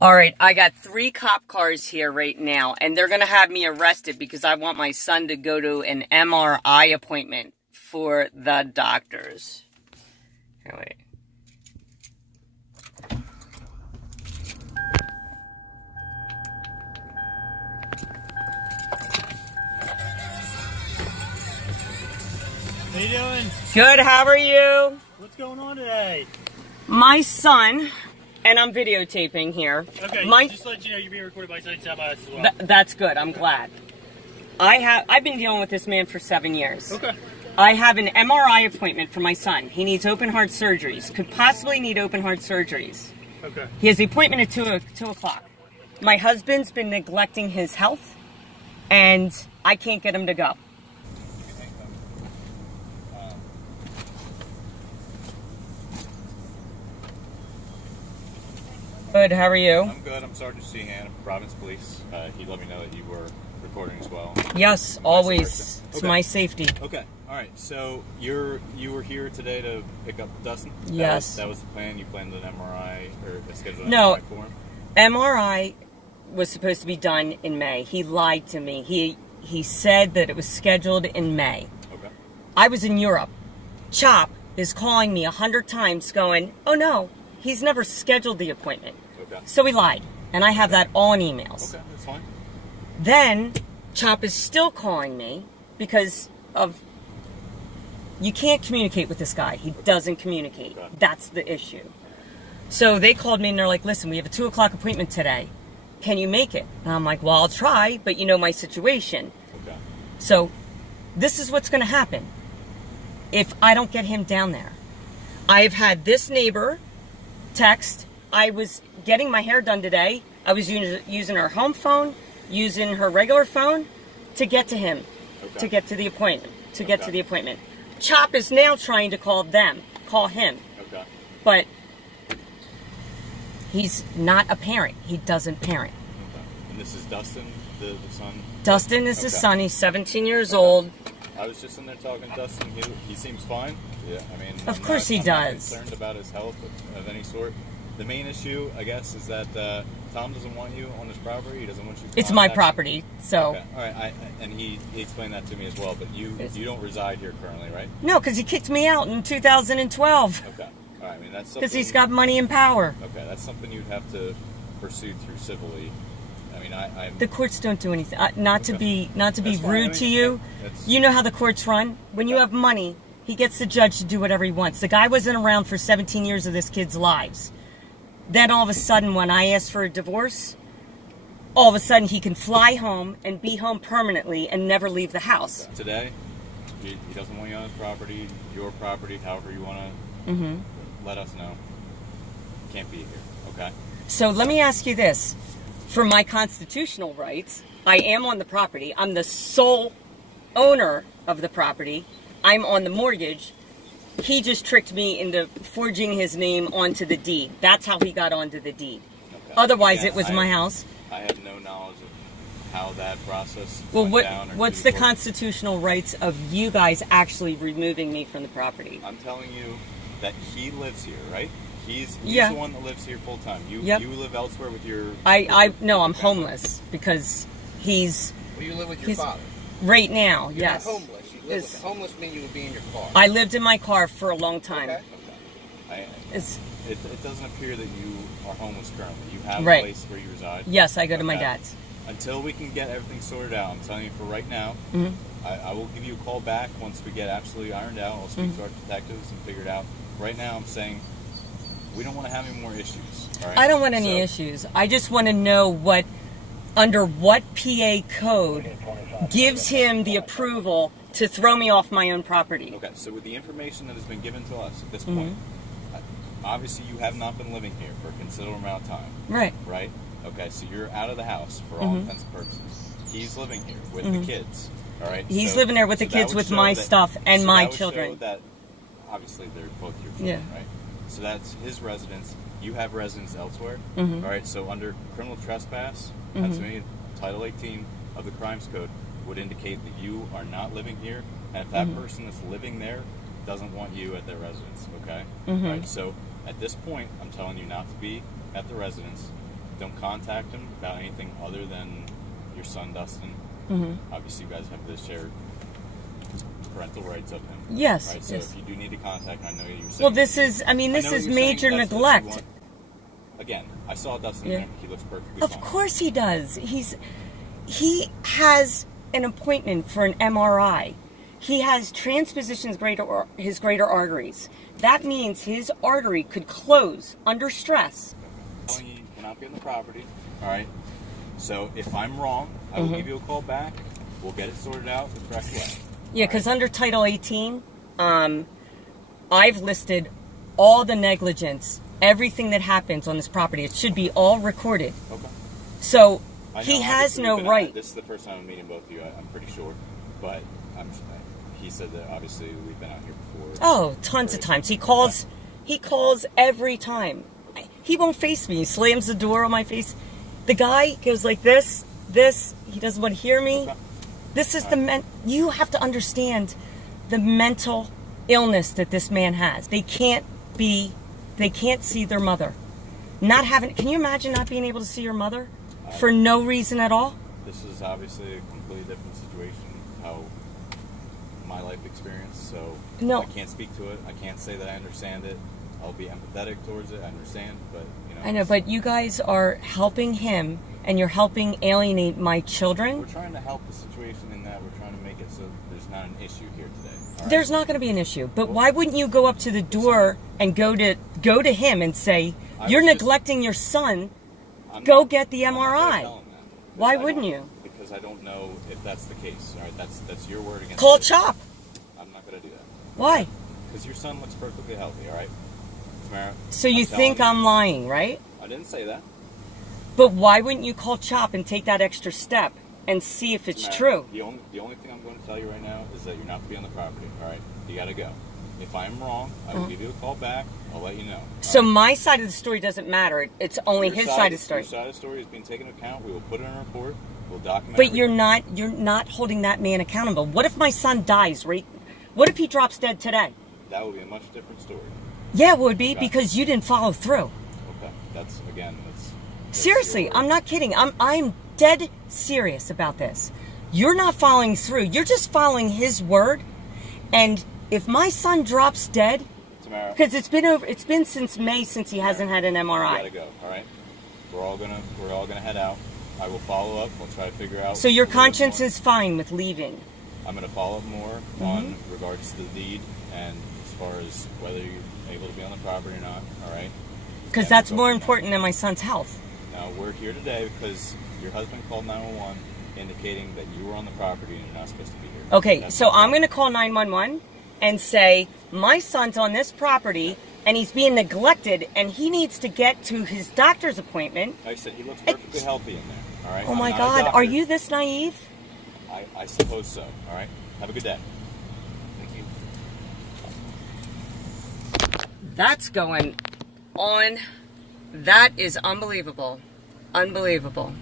All right, I got 3 cop cars here right now, and they're going to have me arrested because I want my son to go to an MRI appointment for the doctors. Here, wait. How you doing? Good, how are you? What's going on today? My son, and I'm videotaping here. Okay, just to let you know you're being recorded by us as well. That's good, I'm glad. I've been dealing with this man for 7 years. Okay. I have an MRI appointment for my son. He needs open heart surgeries. Could possibly need open heart surgeries. Okay. He has the appointment at 2 o'clock. My husband's been neglecting his health, and I can't get him to go. Good, how are you? I'm good. I'm Sergeant C.H.O.P, Province Police. He let me know that you were recording as well. Yes, always. It's my safety. Okay. All right. So you were here today to pick up Dustin? Yes. That was the plan? You planned an MRI or a scheduled No, MRI for him? MRI was supposed to be done in May. He lied to me. He said that it was scheduled in May. Okay. I was in Europe. C.H.O.P is calling me 100 times going, oh no, he's never scheduled the appointment. Okay. So he lied. And I have that all in emails. Okay, that's fine. Then C.H.O.P is still calling me because of, you can't communicate with this guy. He doesn't communicate. Okay. That's the issue. So they called me and they're like, listen, we have a 2 o'clock appointment today. Can you make it? And I'm like, well, I'll try, but you know my situation. Okay. So this is what's going to happen if I don't get him down there. I've had this neighbor text. I was getting my hair done today. I was using her home phone, using her regular phone to get to him, to get to the appointment, to the appointment. C.H.O.P is now trying to call him. Okay. But he's not a parent. He doesn't parent. Okay. And this is Dustin, the son? Dustin is his son. He's 17 years old. I was just in there talking to Dustin. He seems fine. Yeah, I mean, Of course he I'm does. not concerned about his health of any sort. The main issue, I guess, is that Tom doesn't want you on his property. He doesn't want you to It's my property, so. Okay. All right. And he explained that to me as well. But you don't reside here currently, right? No, because he kicked me out in 2012. Okay. All right. I mean, that's something. Because he's got money and power. Okay, that's something you'd have to pursue through civilly. I mean, the courts don't do anything. Not to be rude to you. That's... You know how the courts run. When you have money, he gets the judge to do whatever he wants. The guy wasn't around for 17 years of this kid's lives. Then all of a sudden, when I asked for a divorce, all of a sudden he can fly home and be home permanently and never leave the house. Today, he doesn't want you on his property, your property, however you want to let us know. Can't be here, okay? So let me ask you this. For my constitutional rights, I am on the property. I'm the sole owner of the property. I'm on the mortgage. He just tricked me into forging his name onto the deed. That's how he got onto the deed. Okay. Otherwise, it was my house. I have no knowledge of how that process went down. Well, what's the constitutional rights of you guys actually removing me from the property? I'm telling you that he lives here, right? He's the one that lives here full time. You live elsewhere with your... No, I'm homeless because he's... Well, you live with your father? Right now, You're yes. Not homeless. Homeless means you would be in your car. I lived in my car for a long time. Okay. It doesn't appear that you are homeless currently. You have a place where you reside. Yes, I go to my dad's. Until we can get everything sorted out, I'm telling you for right now, I will give you a call back once we get absolutely ironed out. I'll speak to our detectives and figure it out. Right now, I'm saying we don't want to have any more issues. All right? I don't want any issues. I just want to know under what PA code gives him the approval to throw me off my own property. Okay, so with the information that has been given to us at this point, obviously you have not been living here for a considerable amount of time. Right. Right? Okay, so you're out of the house for all intents and purposes. He's living here with the kids. All right? He's living there with the kids with my stuff and my children. That obviously they're both your children, right? So that's his residence. You have residence elsewhere. All right, so under criminal trespass, Pennsylvania Title 18 of the Crimes Code would indicate that you are not living here, and if that person that's living there doesn't want you at their residence, okay? Right, so at this point, I'm telling you not to be at the residence. don't contact him about anything other than your son, Dustin. Obviously, you guys have the shared parental rights of him. Yes. Right? So yes. if you do need to contact him, I know you're saying... Well, this is, I mean, this is major neglect. Again, I saw Dustin. Yeah. He looks perfectly Of fine. course he does. He has an appointment for an MRI. He has transpositions his greater arteries. That means his artery could close under stress. We're not getting the property, all right? So if I'm wrong, I will give you a call back. We'll get it sorted out the correct way. Yeah, because under Title 18, I've listed all the negligence, everything that happens on this property. It should be all recorded. Okay. So he has no right. This is the first time I'm meeting both of you, I'm pretty sure. But he said that obviously we've been out here before. Oh, tons of times. He calls every time. He won't face me. He slams the door on my face. The guy goes like this. He doesn't want to hear me. Okay. This is you have to understand the mental illness that this man has. They can't see their mother. Can you imagine not being able to see your mother for no reason at all? This is obviously a completely different situation, how my life experience, so no. I can't speak to it. I can't say that I understand it. I'll be empathetic towards it. I understand, but you know. I know, but you guys are helping him, and you're helping alienate my children. We're trying to help the situation in that we're trying to make it so there's not an issue here today. Right? There's not going to be an issue, but why wouldn't you go up to the door and go to him and say, "You're neglecting your son. Go get the MRI." Why wouldn't you? Because I don't know if that's the case. All right, that's your word against. Call C.H.O.P. I'm not going to do that. Why? Because your son looks perfectly healthy. All right. Tamara, so you think I'm lying, right? I didn't say that. But why wouldn't you call C.H.O.P and take that extra step and see if it's true? The only thing I'm going to tell you right now is that you're not to be on the property. All right, you got to go. If I'm wrong, I will give you a call back. I'll let you know. So my side of the story doesn't matter. It's only his side of the story. Your side of the story is being taken into account. We will put it in a report. We'll document. But you're not holding that man accountable. What if my son dies, right? What if he drops dead today? That would be a much different story. Yeah, it would be, because you didn't follow through. Okay, that's seriously, I'm not kidding. I'm dead serious about this. You're not following through. You're just following his word. And if my son drops dead, because it's been since May since he hasn't had an MRI. You gotta go. All right, we're all gonna head out. I will follow up. We'll try to figure out. So your conscience is fine with leaving. I'm gonna follow up more on regards to the deed and as far as whether you're able to be on the property or not. All right. Because that's more important than my son's health. Now we're here today because your husband called 911 indicating that you were on the property and you're not supposed to be here. Okay, so I'm going to call 911 and say, my son's on this property and he's being neglected and he needs to get to his doctor's appointment. Like I said, he looks perfectly healthy in there, all right? Oh my God, are you this naive? I suppose so, all right? Have a good day. Thank you. That's going on. That is unbelievable. Unbelievable.